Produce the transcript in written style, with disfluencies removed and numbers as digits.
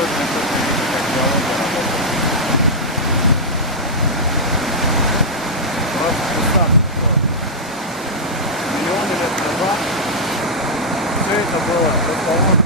точно видеть, как геологи работают. Просто представьте, что миллионы лет назад все это было расположено